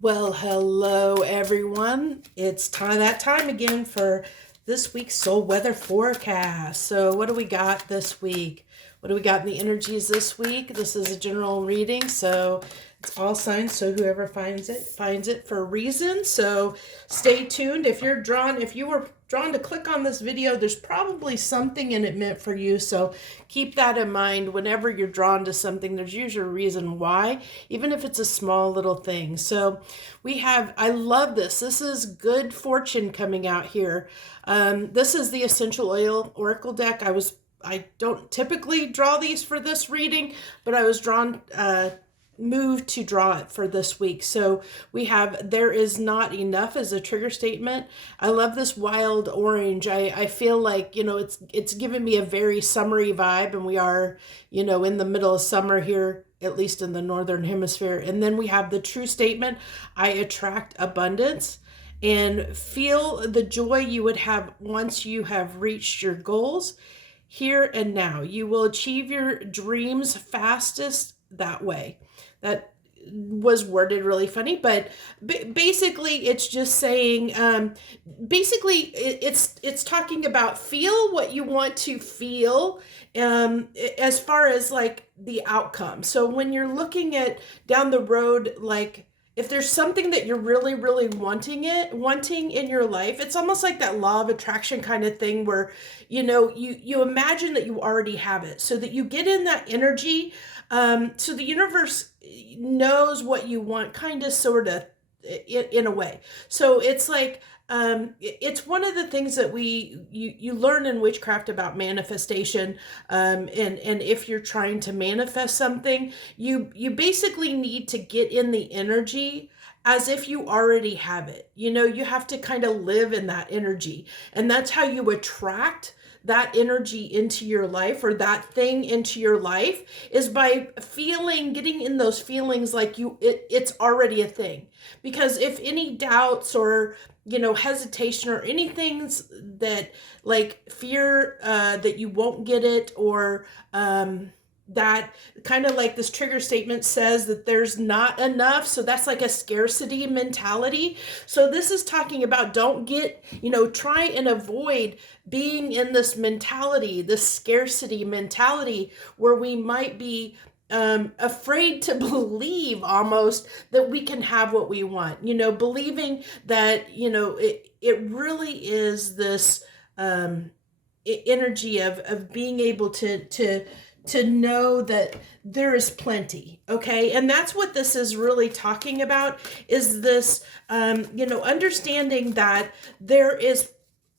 Well, hello everyone. It's that time again for this week's soul weather forecast. So, what do we got this week? What do we got in the energies this week? This is a general reading, so it's all signs. So whoever finds it for a reason. So stay tuned. If you were drawn to click on this video, there's probably something in it meant for you. So keep that in mind. Whenever you're drawn to something, there's usually a reason why, even if it's a small little thing. So I love this. This is good fortune coming out here. This is the Essential Oil Oracle deck. I don't typically draw these for this reading, but I was moved to draw it for this week. So we have there is not enough as a trigger statement. I love this wild orange. I feel like, it's given me a very summery vibe, and we are, in the middle of summer here, at least in the northern hemisphere. And then we have the true statement, I attract abundance. And feel the joy you would have once you have reached your goals here and now. You will achieve your dreams fastest that way. That was worded really funny, but basically it's just saying, it's talking about feel what you want to feel, as far as like the outcome. So when you're looking at down the road, like if there's something that you're really, really wanting in your life, it's almost like that law of attraction kind of thing where, you imagine that you already have it, so that you get in that energy. So the universe knows what you want, kind of, sort of, in a way. So it's like, it's one of the things that you learn in witchcraft about manifestation. And if you're trying to manifest something, you basically need to get in the energy as if you already have it. You have to kind of live in that energy, and that's how you attract that energy into your life, or that thing into your life, is by getting in those feelings like it's already a thing. Because if any doubts or hesitation or anything that, like fear, that you won't get it, or that kind of like this trigger statement says that there's not enough, so that's like a scarcity mentality. So this is talking about, don't get, try and avoid being in this mentality, this scarcity mentality, where we might be afraid to believe almost that we can have what we want, believing that, it really is this energy of being able to know that there is plenty. Okay. And that's what this is really talking about, is this, understanding that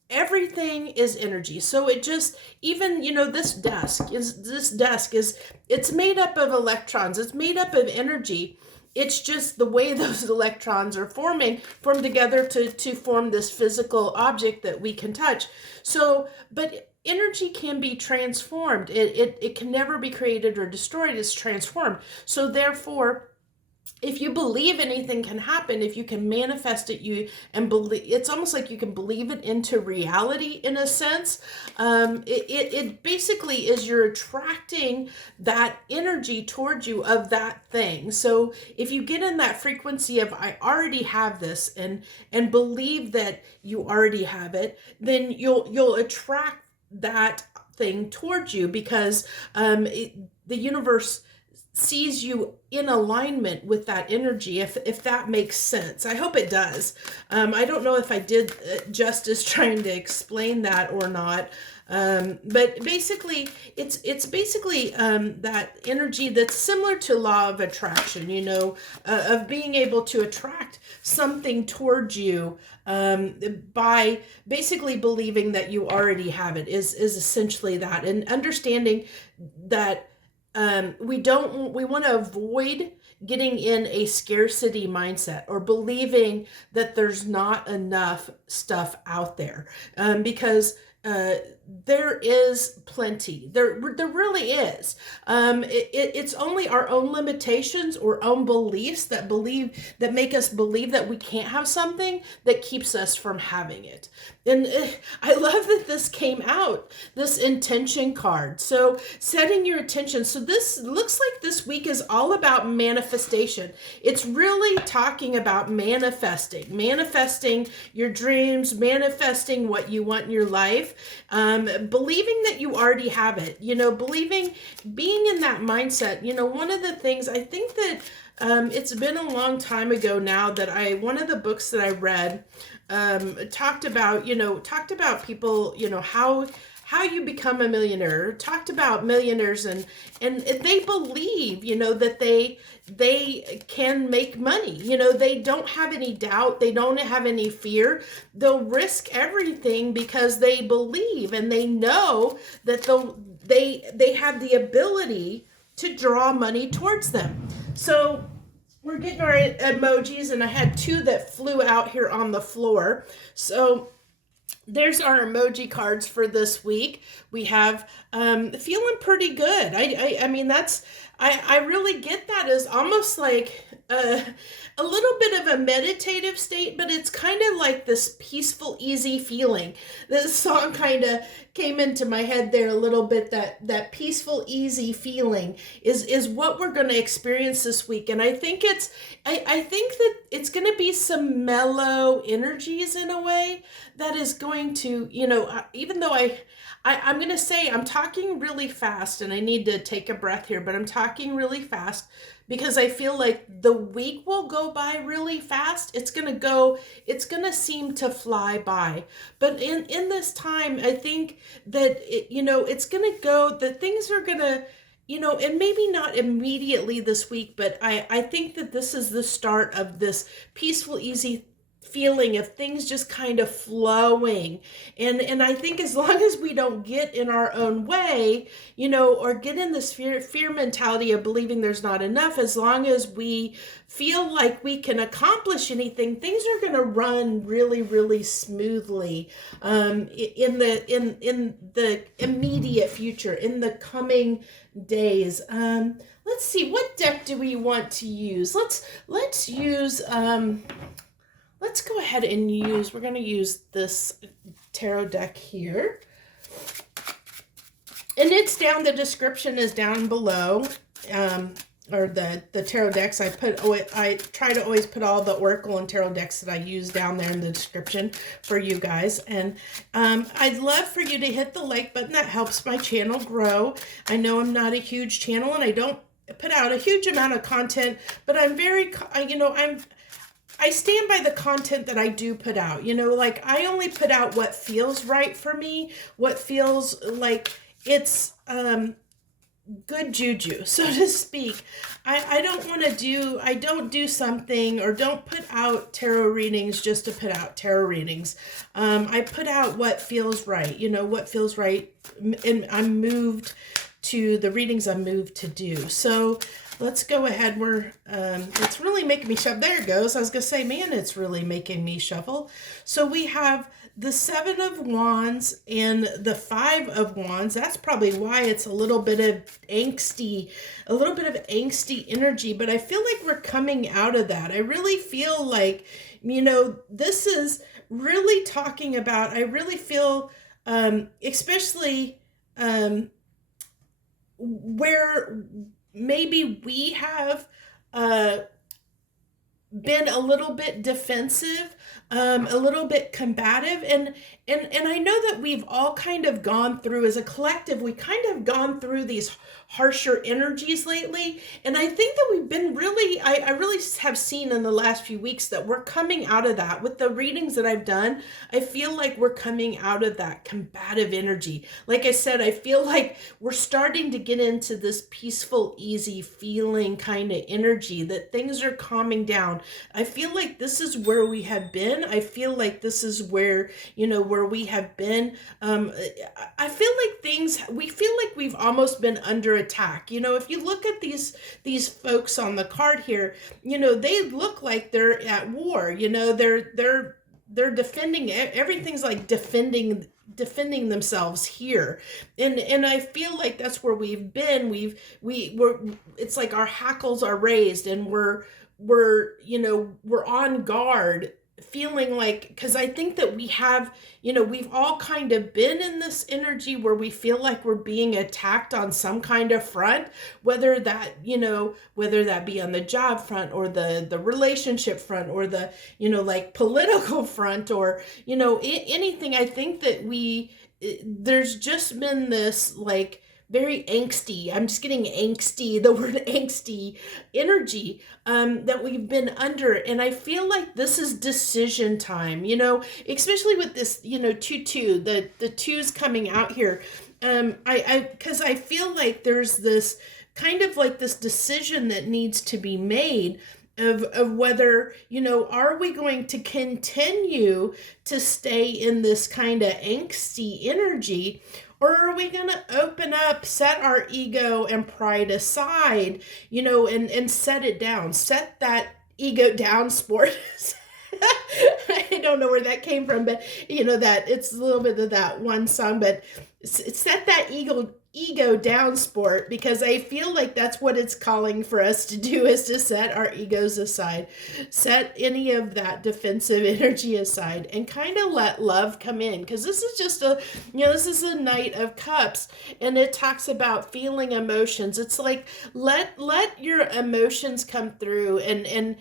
everything is energy. So it just, even, this desk is, it's made up of electrons. It's made up of energy. It's just the way those electrons are form together to form this physical object that we can touch. So, but energy can be transformed. It can never be created or destroyed. It's transformed. So therefore, if you believe anything can happen, if you can manifest it, it's almost like you can believe it into reality, in a sense. It basically is, you're attracting that energy towards you of that thing. So if you get in that frequency of, I already have this, and believe that you already have it, then you'll attract that thing towards you, because the universe sees you in alignment with that energy, if that makes sense. I hope it does. I don't know if I did justice trying to explain that or not. But basically, it's basically that energy that's similar to law of attraction, of being able to attract something towards you, by basically believing that you already have it, is essentially that. And understanding that we want to avoid getting in a scarcity mindset, or believing that there's not enough stuff out there, because there is plenty. There really is. It's only our own limitations or own beliefs that make us believe that we can't have something that keeps us from having it. And I love that this came out, this intention card. So setting your intention. So this looks like this week is all about manifestation. It's really talking about manifesting your dreams, manifesting what you want in your life, believing that you already have it, believing, being in that mindset. One of the things I think that it's been a long time ago now that one of the books that I read talked about people, how you become a millionaire, talked about millionaires and they believe, that they can make money. They don't have any doubt. They don't have any fear. They'll risk everything because they believe and they know that they have the ability to draw money towards them. So we're getting our emojis, and I had 2 that flew out here on the floor. So there's our emoji cards for this week. We have feeling pretty good. I mean, I really get that as almost like a little bit of a meditative state, but it's kind of like this peaceful, easy feeling. This song kind of came into my head there a little bit, that peaceful, easy feeling is what we're going to experience this week. And I think I think that it's going to be some mellow energies in a way that is going to, even though I'm going to say I'm talking really fast and I need to take a breath here, but I'm talking really fast because I feel like the week will go by really fast. It's going to seem to fly by. But in this time, I think that, it's going to go, that things are going to, and maybe not immediately this week, but I think that this is the start of this peaceful, easy feeling of things just kind of flowing. And I think as long as we don't get in our own way, or get in this fear mentality of believing there's not enough, as long as we feel like we can accomplish anything, things are going to run really, really smoothly in the immediate future, in the coming days. Let's see, what deck do we want to use? Let's use let's go ahead and we're going to use this tarot deck here. And it's down, the description is down below, or the tarot decks. I try to always put all the oracle and tarot decks that I use down there in the description for you guys. And I'd love for you to hit the like button. That helps my channel grow. I know I'm not a huge channel and I don't put out a huge amount of content, but I'm very, I stand by the content that I do put out. Like I only put out what feels right for me, what feels like it's good juju, so to speak. I don't do something, or don't put out tarot readings just to put out tarot readings. I put out what feels right, what feels right, and I'm moved to the readings I'm moved to do. So let's go ahead. It's really making me shuffle. There it goes. I was going to say, man, it's really making me shuffle. So we have the 7 of Wands and the 5 of Wands. That's probably why it's a little bit of angsty energy, but I feel like we're coming out of that. I really feel like, this is really talking about, I really feel, especially, where maybe we have been a little bit defensive, a little bit combative, and I know that we've all kind of gone through, as a collective, we kind of gone through these harsher energies lately, and I think that we've been really, I really have seen in the last few weeks that we're coming out of that. With the readings that I've done, I feel like we're coming out of that combative energy. Like I said, I feel like we're starting to get into this peaceful, easy feeling kind of energy, that things are calming down. I feel like this is where we have been. I feel like this is where, where we have been. I feel like we feel like we've almost been under attack. If you look at these folks on the card here, they look like they're at war. They're they're defending, everything's like defending themselves here. And I feel like that's where we've been. We're it's like our hackles are raised, and we're on guard, feeling like, because I think that we have, we've all kind of been in this energy where we feel like we're being attacked on some kind of front, whether that, whether that be on the job front, or the relationship front, or the, like political front, or, anything. I think that there's just been this like very angsty, I'm just getting angsty, the word angsty energy that we've been under. And I feel like this is decision time, especially with this, 2-2, the twos coming out here. Because I feel like there's this kind of like this decision that needs to be made of whether, are we going to continue to stay in this kind of angsty energy, or are we going to open up, set our ego and pride aside, and set it down, set that ego down, sport. I don't know where that came from, but that it's a little bit of that one song, but set that ego down, sport, because I feel like that's what it's calling for us to do, is to set our egos aside, set any of that defensive energy aside, and kind of let love come in. Because this is just this is a Knight of Cups, and it talks about feeling emotions. It's like let your emotions come through, and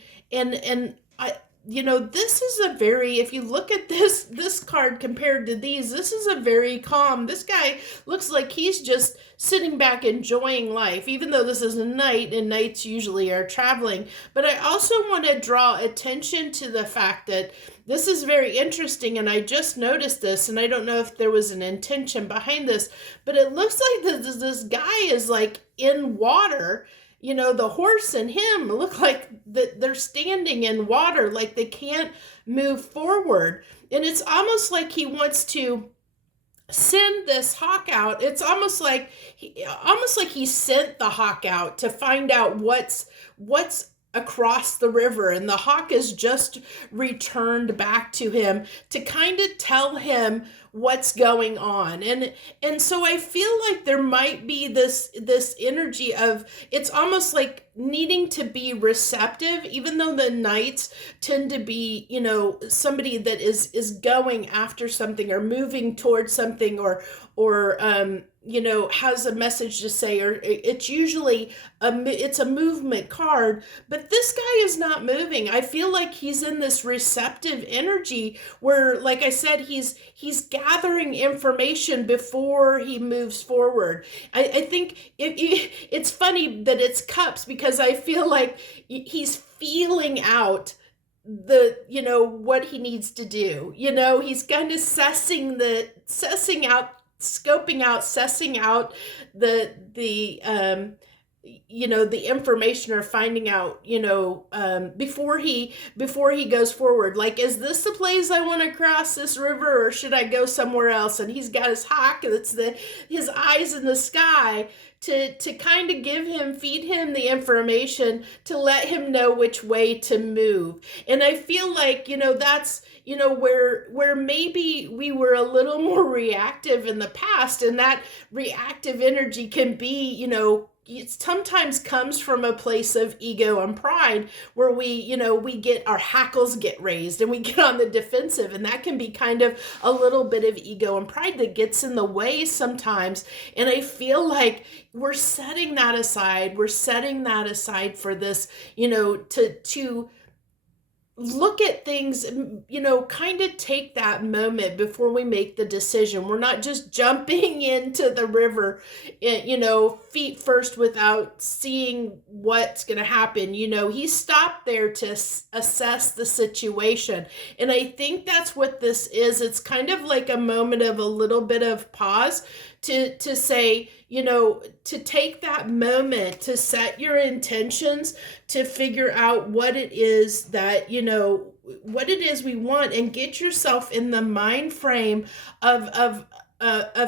I, this is a very, if you look at this card compared to these, this is a very calm, this guy looks like he's just sitting back enjoying life, even though this is a knight, and knights usually are traveling. But I also want to draw attention to the fact that this is very interesting, and I just noticed this, and I don't know if there was an intention behind this, but it looks like this guy is like in water. The horse and him look like that they're standing in water, like they can't move forward. And it's almost like he wants to send this hawk out. It's almost like he sent the hawk out to find out what's across the river, and the hawk is just returned back to him to kind of tell him what's going on. And so I feel like there might be this energy of, it's almost like needing to be receptive, even though the knights tend to be, somebody that is going after something, or moving towards something, or has a message to say, or it's usually it's a movement card, but this guy is not moving. I feel like he's in this receptive energy where, like I said, he's gathering information before he moves forward. I think it's funny that it's cups, because I feel like he's feeling out what he needs to do. He's kind of sussing out the information, or finding out, before he goes forward. Like, is this the place I want to cross this river, or should I go somewhere else? And he's got his hawk, and it's his eyes in the sky to kind of feed him the information to let him know which way to move. And I feel like, that's, where maybe we were a little more reactive in the past, and that reactive energy can be, it sometimes comes from a place of ego and pride, where we get our hackles get raised, and we get on the defensive, and that can be kind of a little bit of ego and pride that gets in the way sometimes. And I feel like we're setting that aside. We're setting that aside for this, to look at things, kind of take that moment before we make the decision. We're not just jumping into the river, feet first, without seeing what's going to happen. He stopped there to assess the situation. And I think that's what this is. It's kind of like a moment of a little bit of pause to say, to take that moment to set your intentions, to figure out what it is that, what it is we want, and get yourself in the mind frame of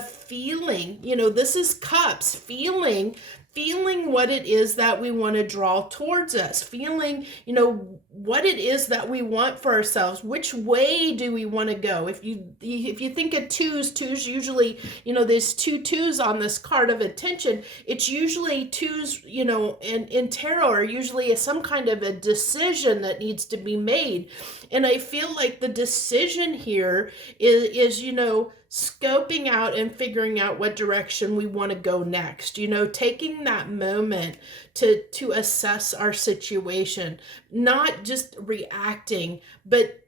feeling, this is cups, feeling feeling what it is that we want to draw towards us, feeling, what it is that we want for ourselves. Which way do we want to go? If you think of twos usually, there's two twos on this card of attention. It's usually twos, in tarot are usually some kind of a decision that needs to be made. And I feel like the decision here is scoping out and figuring out what direction we want to go next, taking that moment to assess our situation, not just reacting, but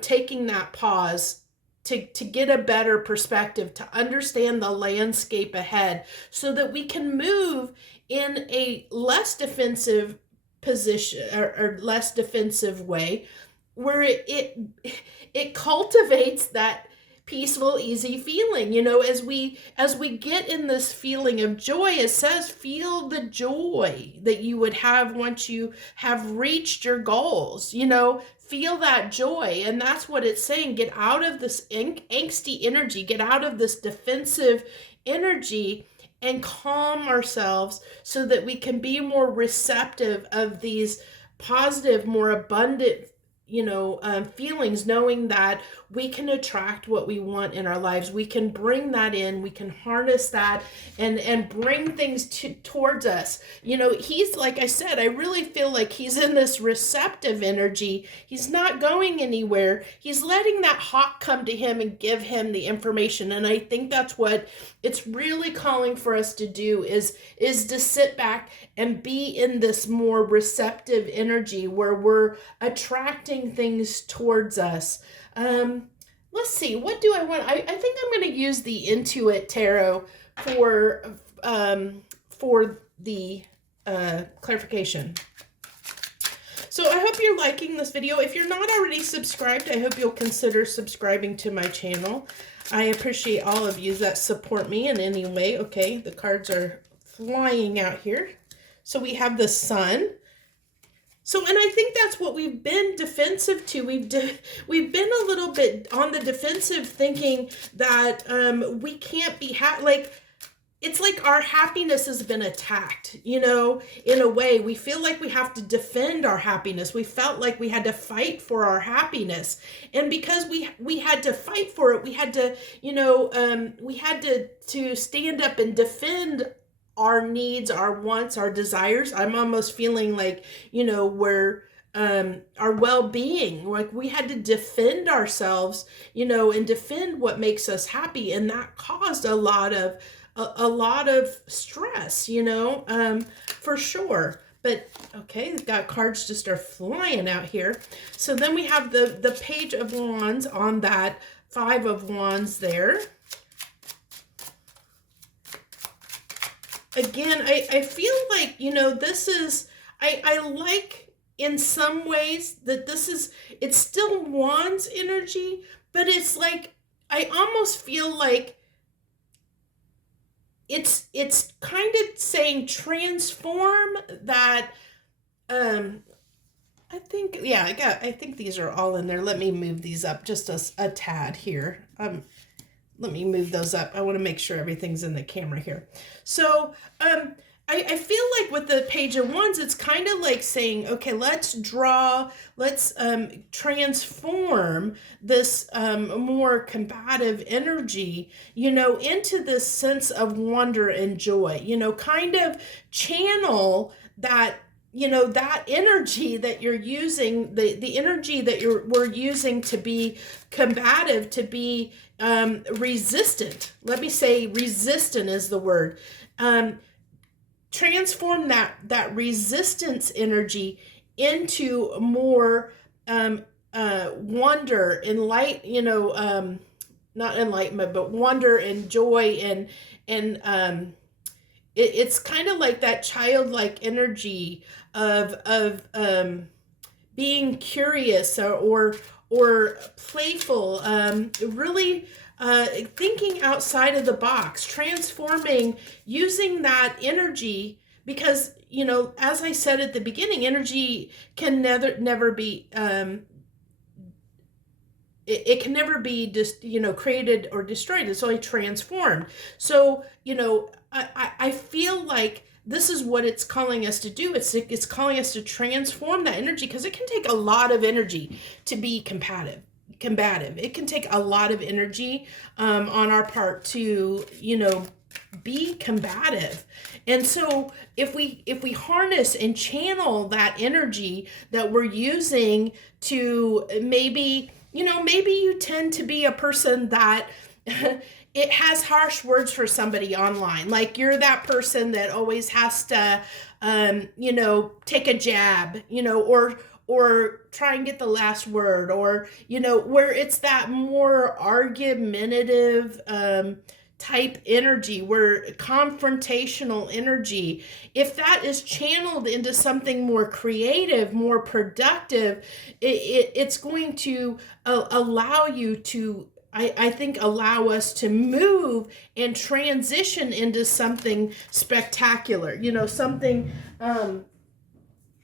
taking that pause to get a better perspective, to understand the landscape ahead, so that we can move in a less defensive position, or less defensive way, where it cultivates that peaceful, easy feeling. As we get in this feeling of joy, it says feel the joy that you would have once you have reached your goals. Feel that joy. And that's what it's saying. Get out of this angsty energy, get out of this defensive energy, and calm ourselves so that we can be more receptive of these positive, more abundant feelings, knowing that we can attract what we want in our lives. We can bring that in, we can harness that and bring things towards us. He's, like I said, I really feel like he's in this receptive energy. He's not going anywhere. He's letting that hawk come to him and give him the information. And I think that's what it's really calling for us to do, is to sit back and be in this more receptive energy where we're attracting things towards us. Let's see, what do I want? I think I'm going to use the Intuit Tarot for the clarification. So I hope you're liking this video. If you're not already subscribed, I hope you'll consider subscribing to my channel. I appreciate all of you that support me in any way. Okay, the cards are flying out here. So we have the Sun. So, and I think that's what we've been defensive to. We've been a little bit on the defensive, thinking that we can't be it's like our happiness has been attacked, in a way. We feel like we have to defend our happiness. We felt like we had to fight for our happiness. And because we had to fight for it, we had to, we had to stand up and defend our needs, our wants, our desires. I'm almost feeling like, we're our well-being, like we had to defend ourselves, and defend what makes us happy. And that caused a lot of stress, for sure. But okay, that cards just are flying out here. So then we have the Page of Wands on that Five of Wands there. Again, I feel like, this is, I like in some ways that it's still Wands energy, but it's like, I almost feel like it's kind of saying transform that, I think these are all in there. Let me move these up just a tad here. Let me move those up. I want to make sure everything's in the camera here. So, I feel like with the Page of Wands, it's kind of like saying, okay, let's transform this more combative energy, into this sense of wonder and joy, kind of channel that, that energy that you're using, the energy that we're using to be combative, to be resistant. Let me say resistant is the word. Transform that resistance energy into more wonder, not enlightenment, but wonder and joy, and it's kind of like that childlike energy of being curious or playful, really thinking outside of the box, transforming, using that energy, because, as I said at the beginning, energy can never be, it can never be just, created or destroyed. It's only transformed. So, I feel like this is what it's calling us to do. It's calling us to transform that energy, because it can take a lot of energy to be combative. It can take a lot of energy on our part to, be combative. And so if we harness and channel that energy that we're using to maybe you tend to be a person that it has harsh words for somebody online. Like you're that person that always has to take a jab, or try and get the last word, or where it's that more argumentative type energy, where confrontational energy. If that is channeled into something more creative, more productive, it's going to allow you to, I think, allow us to move and transition into something spectacular, something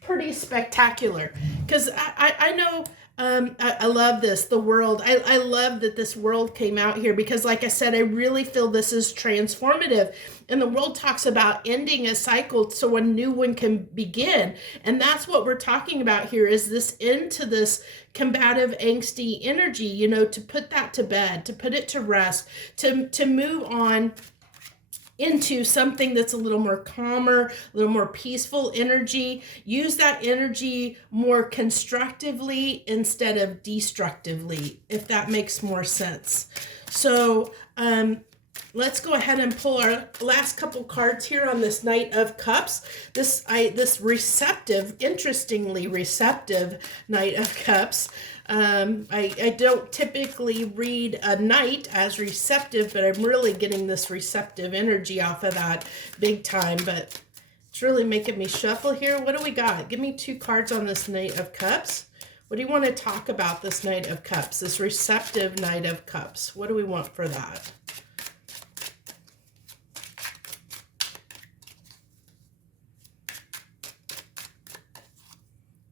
pretty spectacular. Because I know, I love this, the world. I love that this world came out here, because like I said, I really feel this is transformative. And the world talks about ending a cycle so a new one can begin. And that's what we're talking about here, is this end to this combative, angsty energy, to put that to bed, to put it to rest, to move on into something that's a little more calmer, a little more peaceful energy. Use that energy more constructively instead of destructively, if that makes more sense. So let's go ahead and pull our last couple cards here on this Knight of Cups. This receptive, interestingly receptive Knight of Cups. I don't typically read a knight as receptive, but I'm really getting this receptive energy off of that big time. But it's really making me shuffle here. What do we got? Give me 2 cards on this Knight of Cups. What do you want to talk about, this Knight of Cups, this receptive Knight of Cups? What do we want for that?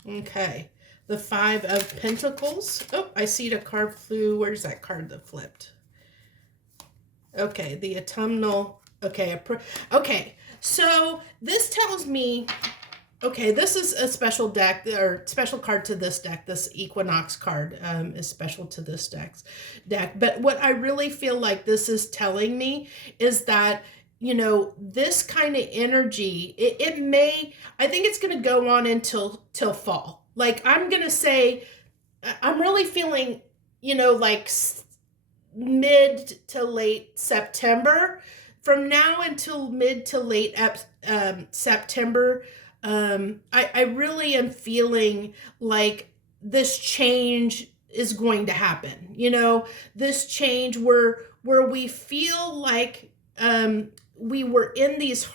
Okay. The 5 of Pentacles. Oh, I see the card flew. Where's that card that flipped? Okay, the autumnal. Okay, okay. So this tells me, okay, this is a special deck, or special card to this deck. This Equinox card is special to this deck. But what I really feel like this is telling me is that, this kind of energy, it may, I think it's going to go on until fall. Like, I'm going to say, I'm really feeling, like mid to late September. From now until mid to late September, I really am feeling like this change is going to happen. This change where we feel like we were in these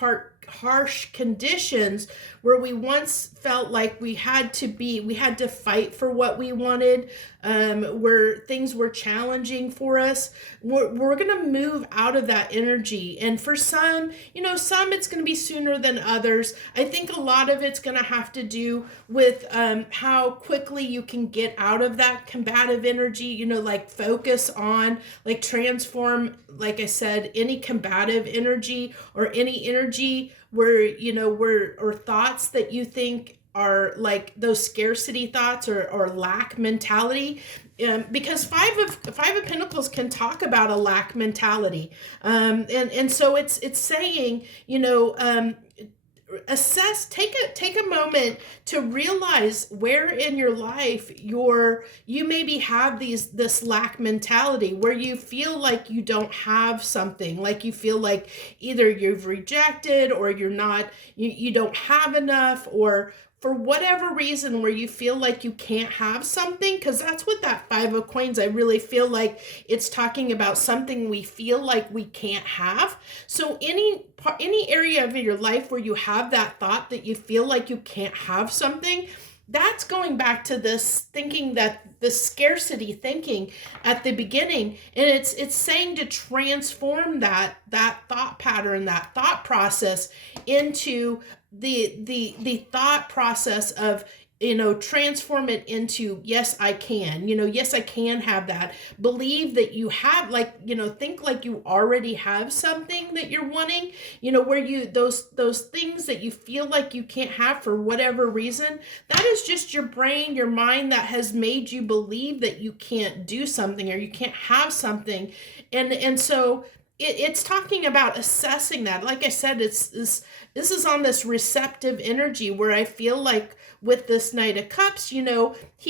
harsh conditions, where we once felt like we had to fight for what we wanted, where things were challenging for us. We're going to move out of that energy. And for some, some it's going to be sooner than others. I think a lot of it's going to have to do with how quickly you can get out of that combative energy, like focus on, like transform, like I said, any combative energy or any energy where, or thoughts that you think are like those scarcity thoughts or lack mentality. Because five of Pentacles can talk about a lack mentality. And so it's saying, assess, take a moment to realize where in your life you maybe have this lack mentality, where you feel like you don't have something, like you feel like either you've rejected, or you're not, you don't have enough, or for whatever reason where you feel like you can't have something. Because that's what that 5 of Coins, I really feel like it's talking about, something we feel like we can't have. So any area of your life where you have that thought that you feel like you can't have something, that's going back to this thinking, that the scarcity thinking at the beginning. And it's saying to transform that thought pattern, that thought process, into the thought process of transform it into, yes, I can, yes, I can have that. Believe that you have, like, think like you already have something that you're wanting, where those things that you feel like you can't have for whatever reason, that is just your brain, your mind that has made you believe that you can't do something or you can't have something. And so it's talking about assessing that. Like I said, this is on this receptive energy where I feel like with this Knight of Cups, he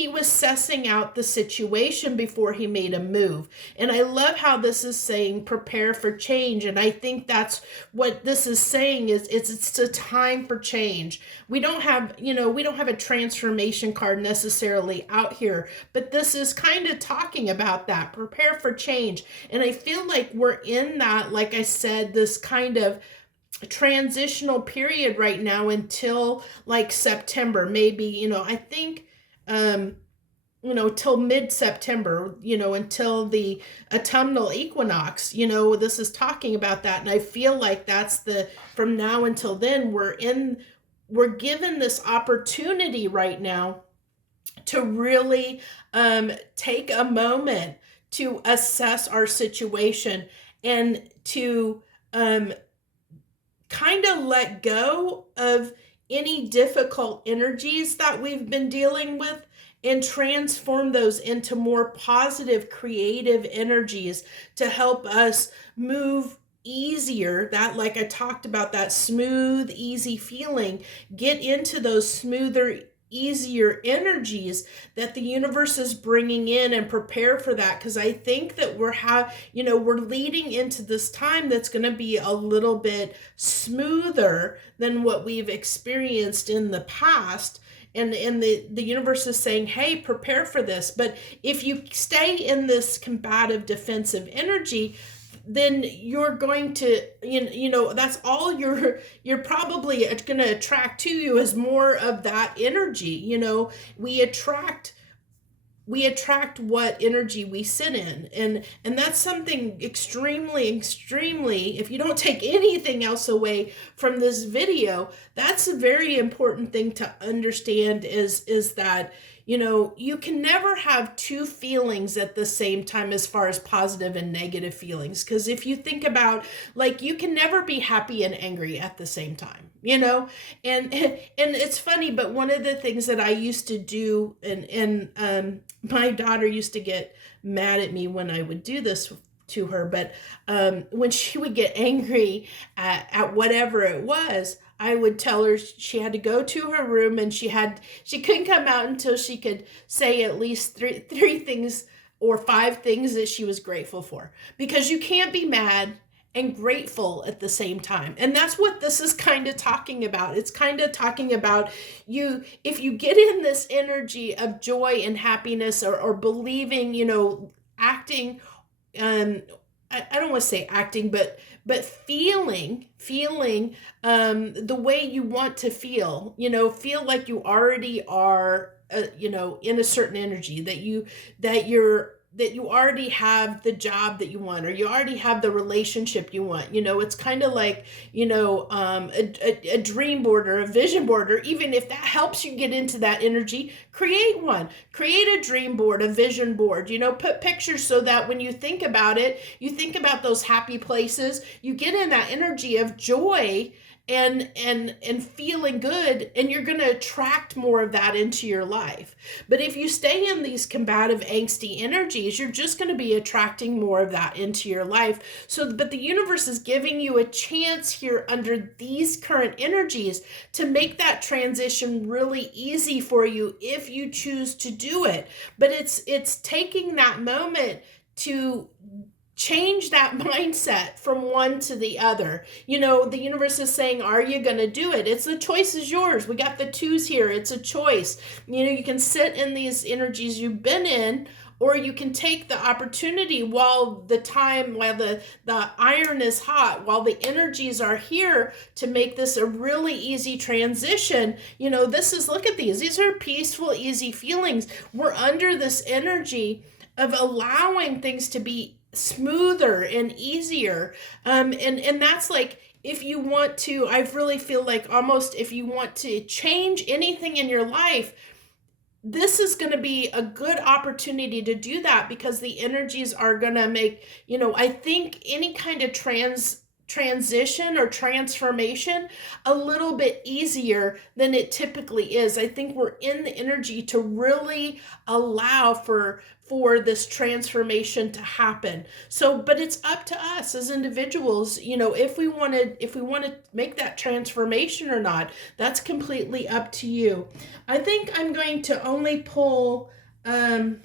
was sussing out the situation before he made a move. And I love how this is saying prepare for change. And I think that's what this is saying is it's a time for change. We don't have a transformation card necessarily out here, but this is kind of talking about that. Prepare for change. And I feel like we're in that, like I said, this kind of transitional period right now until like September, maybe, I think, till mid-September, until the autumnal equinox, this is talking about that. And I feel like that's from now until then, we're given this opportunity right now to really take a moment to assess our situation and to kind of let go of any difficult energies that we've been dealing with and transform those into more positive, creative energies to help us move easier. That, like I talked about, that smooth, easy feeling, get into those smoother, easier energies that the universe is bringing in, and prepare for that. Because I think that we're leading into this time that's going to be a little bit smoother than what we've experienced in the past. And the universe is saying, hey, prepare for this. But if you stay in this combative, defensive energy, then you're going to, that's all you're probably going to attract to you is more of that energy. We attract what energy we sit in. And that's something extremely, if you don't take anything else away from this video, that's a very important thing to understand is that, you can never have two feelings at the same time as far as positive and negative feelings. Because if you think about, like, you can never be happy and angry at the same time, and it's funny, but one of the things that I used to do, and my daughter used to get mad at me when I would do this to her, but when she would get angry at whatever it was, I would tell her she had to go to her room, and she couldn't come out until she could say at least three things or five things that she was grateful for, because you can't be mad and grateful at the same time. And that's what this is kind of talking about. It's kind of talking about if you get in this energy of joy and happiness, or believing, acting, I don't want to say acting, but feeling the way you want to feel, feel like you already are, in a certain energy, that you already have the job that you want, or you already have the relationship you want. It's kind of like, a dream board or a vision board, or even if that helps you get into that energy, create one. Create a dream board, a vision board, put pictures so that when you think about it, you think about those happy places, you get in that energy of joy and feeling good, and you're going to attract more of that into your life. But if you stay in these combative, angsty energies, you're just going to be attracting more of that into your life. But the universe is giving you a chance here under these current energies to make that transition really easy for you if you choose to do it. But it's taking that moment to change that mindset from one to the other. The universe is saying, are you going to do it? the choice is yours. We got the twos here. It's a choice. You can sit in these energies you've been in, or you can take the opportunity while the iron is hot, while the energies are here, to make this a really easy transition. Look at these. These are peaceful, easy feelings. We're under this energy of allowing things to be smoother and easier. And that's like, if you want to, I really feel like almost if you want to change anything in your life, this is going to be a good opportunity to do that, because the energies are going to make, I think any kind of transition or transformation a little bit easier than it typically is. I think we're in the energy to really allow for this transformation to happen. So, but it's up to us as individuals, if we want to make that transformation or not. That's completely up to you. I think I'm going to only pull one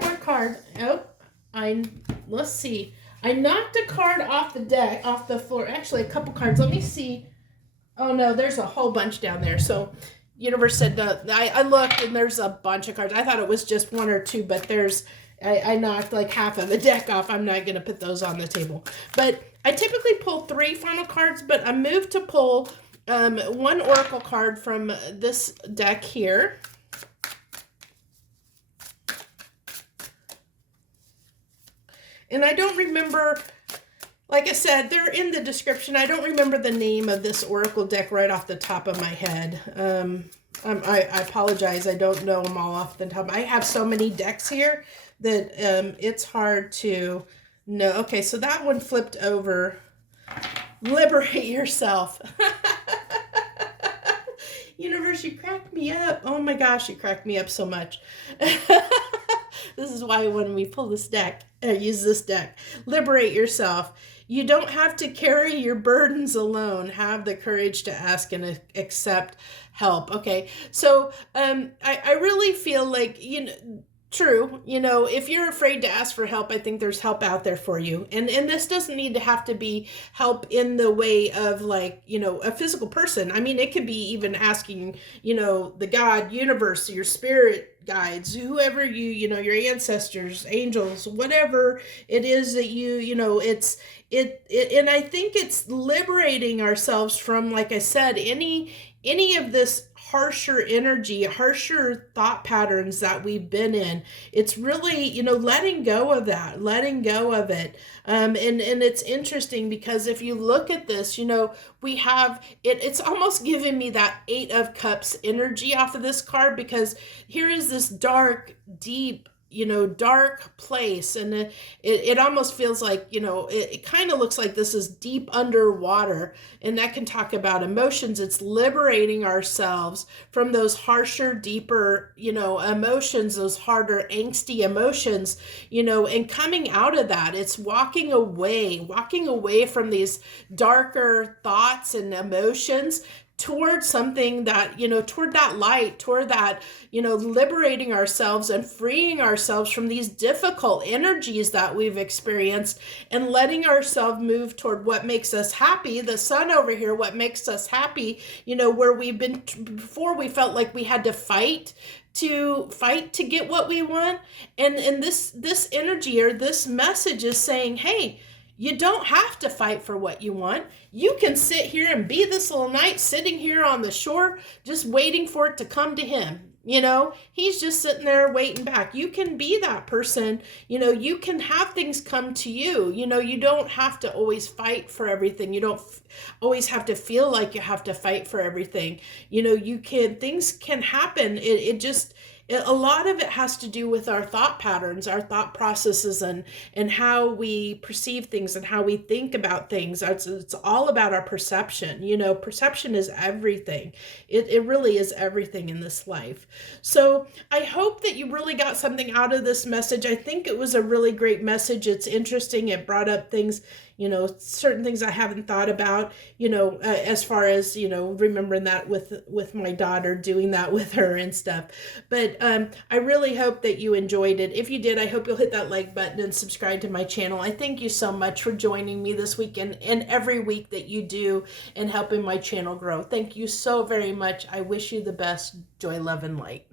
more card. Let's see. I knocked a card off the floor. Actually, a couple cards. Let me see. Oh no, there's a whole bunch down there. So universe said no. I looked and there's a bunch of cards. I thought it was just one or two, but I knocked like half of the deck off. I'm not going to put those on the table. But I typically pull 3 final cards, but I moved to pull one oracle card from this deck here. And I don't remember, like I said, they're in the description. I don't remember the name of this oracle deck right off the top of my head. I apologize. I don't know them all off the top. I have so many decks here that it's hard to know. Okay, so that one flipped over. Liberate yourself. Universe, you cracked me up. Oh my gosh, you cracked me up so much. This is why when we pull this deck, use this deck, liberate yourself. You don't have to carry your burdens alone. Have the courage to ask and accept help. Okay, so I really feel like, true, if you're afraid to ask for help, I think there's help out there for you. And this doesn't need to have to be help in the way of like, a physical person. I mean, it could be even asking, the God, universe, your spirit guides, whoever your ancestors, angels, whatever it is that and I think it's liberating ourselves from, like I said, any of this harsher energy, harsher thought patterns that we've been in. It's really, letting go of that, letting go of it. And it's interesting because if you look at this, we have it's almost giving me that 8 of Cups energy off of this card, because here is this dark, deep, dark place, and it almost feels like, it kind of looks like this is deep underwater, and that can talk about emotions. It's liberating ourselves from those harsher, deeper, emotions, those harder, angsty emotions, and coming out of that. It's walking away from these darker thoughts and emotions toward something that, toward that light, toward that, liberating ourselves and freeing ourselves from these difficult energies that we've experienced, and letting ourselves move toward what makes us happy. The sun over here, what makes us happy, where we've been before, we felt like we had to fight to get what we want. And this energy or this message is saying, hey, you don't have to fight for what you want. You can sit here and be this little knight sitting here on the shore, just waiting for it to come to him. He's just sitting there waiting back. You can be that person. You can have things come to you. You don't have to always fight for everything. You don't always have to feel like you have to fight for everything. Things can happen. A lot of it has to do with our thought patterns, our thought processes, and how we perceive things and how we think about things. It's all about our perception. Perception is everything. It really is everything in this life. So I hope that you really got something out of this message. I think it was a really great message. It's interesting. It brought up things, certain things I haven't thought about, as far as, remembering that with my daughter, doing that with her and stuff. But I really hope that you enjoyed it. If you did, I hope you'll hit that like button and subscribe to my channel. I thank you so much for joining me this week and every week that you do and helping my channel grow. Thank you so very much. I wish you the best. Joy, love, and light.